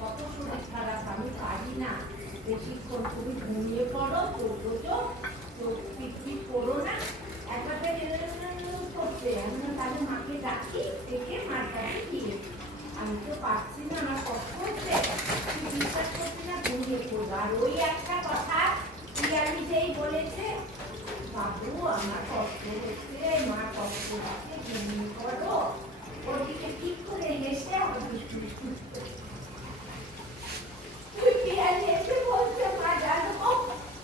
কত শরীর খারাপ, আমি পারি না বেশিক্ষণ, তুমি ঘুমিয়ে পড়ো, চোখ পিট করো না, একবারটা করতে। আমি তাহলে মাকে ডাকি, ডেকে মার কাছে দিয়ে আমি তো পারছি না, আমার কষ্ট হচ্ছে, বিশ্বাস করছি না, ঘুমিয়ে পড়বো। আর ওই একটা কথা পিয়ালি যেই বলেছে, বাবু আমার কষ্ট হচ্ছে, মা কষ্ট হচ্ছে, ঘুমিয়ে পড়ো, ওদিকে ঠিক করে এসে আমার বিষ্ণু পিয়ালি এসে বলছে, মা জানো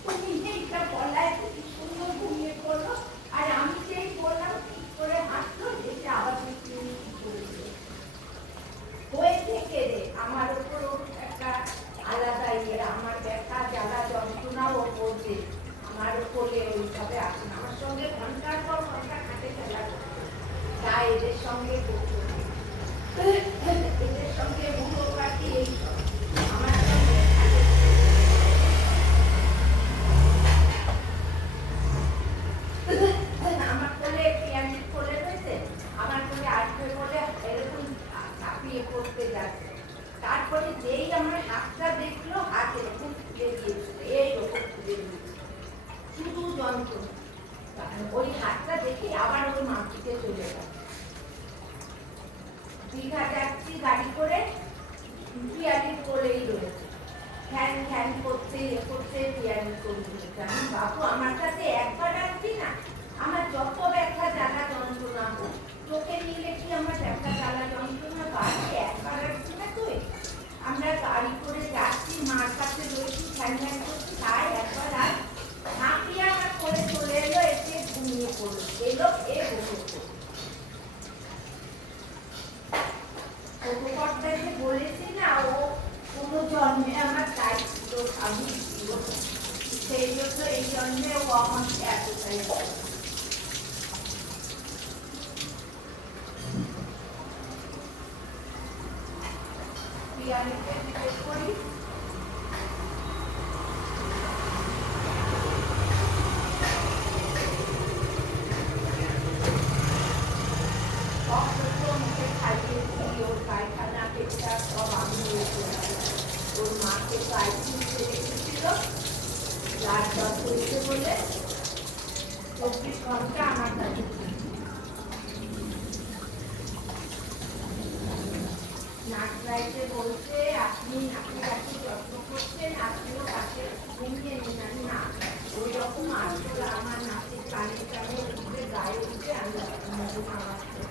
তুমি এইটা বলায় কি সুন্দর ঘুমিয়ে পড়লো, আর আমি যেই বললাম ঠিক করে হাঁটলো, দেখে আবার বিষ্ণু করেছে হয়ে থেকে রে আমার উপরও একটা আলাদা ইয়ে, আমার ব্যথা জ্বালা যন্ত্রণাও বলছে আমার উপরে ওইভাবে আসে না। আমার সঙ্গে ঘন্টার পর ঘন্টা খাটে ফেলা, তাই এদের সঙ্গে এদের সঙ্গে মুখো কাটি, এই আমার সঙ্গে আমার কোলে পিয়ানি কোলে রয়েছে, আমার কোলে আসবে বলে এরকম চাপিয়ে পড়তে যাচ্ছে। তারপরে যেই আমার হাতটা দেখলো, হাত এরকম খুলে দিয়েছিল, এইরকম খুলে দিয়েছিল, শুধু যন্ত্রণা। ওই হাতটা দেখে আবার ওই মাটিতে চলে গেল। দীঘা যাচ্ছি গাড়ি করে, পিয়ালির কোলেই রয়েছে, ফ্যান ফ্যান করতে করতে পিয়ালি চলছে। আমি বাবু আমার কাছে একবার আসবি না, আমার যত ব্যথা জ্বালা যন্ত্রণা হোক, চোখে নিলে কি আমার ব্যথা জ্বালা যন্ত্রণা বাড়ছে, একবার আসবি না তুই? আমরা গাড়ি করে যাচ্ছি, মার কাছে রয়েছি, ফ্যান ফ্যান করছি, তাই একবার আস। হাঁপিয়ে আমার করে চলে এলো, এসে ঘুমিয়ে পড়লো, এলো এ বসে যে বলেছি না, ও কোনো জন্মে আমার তাই ছিল, স্বামী ছিল, সেই জন্য এই জন্মে ও আমার এতটাই পিয়ালিকে জিজ্ঞেস করি, মুখে খাইয়েছি, ওর পায়খানা পেটটা সব আমি ওর মাকে পাইছিল রেখেছিল, রাত 10 হয়েছে বলে 24 ঘন্টা আমার কাছে। নার্সরাইতে বলছে, আপনি নাকি যত্ন করছেন, আপনিও পাশে ঘুমিয়ে নিন। আমি না, ওই রকম আসল আমার নাচের কানে কানে উঠে গায়ে উঠে আমি মধু আমার আসছে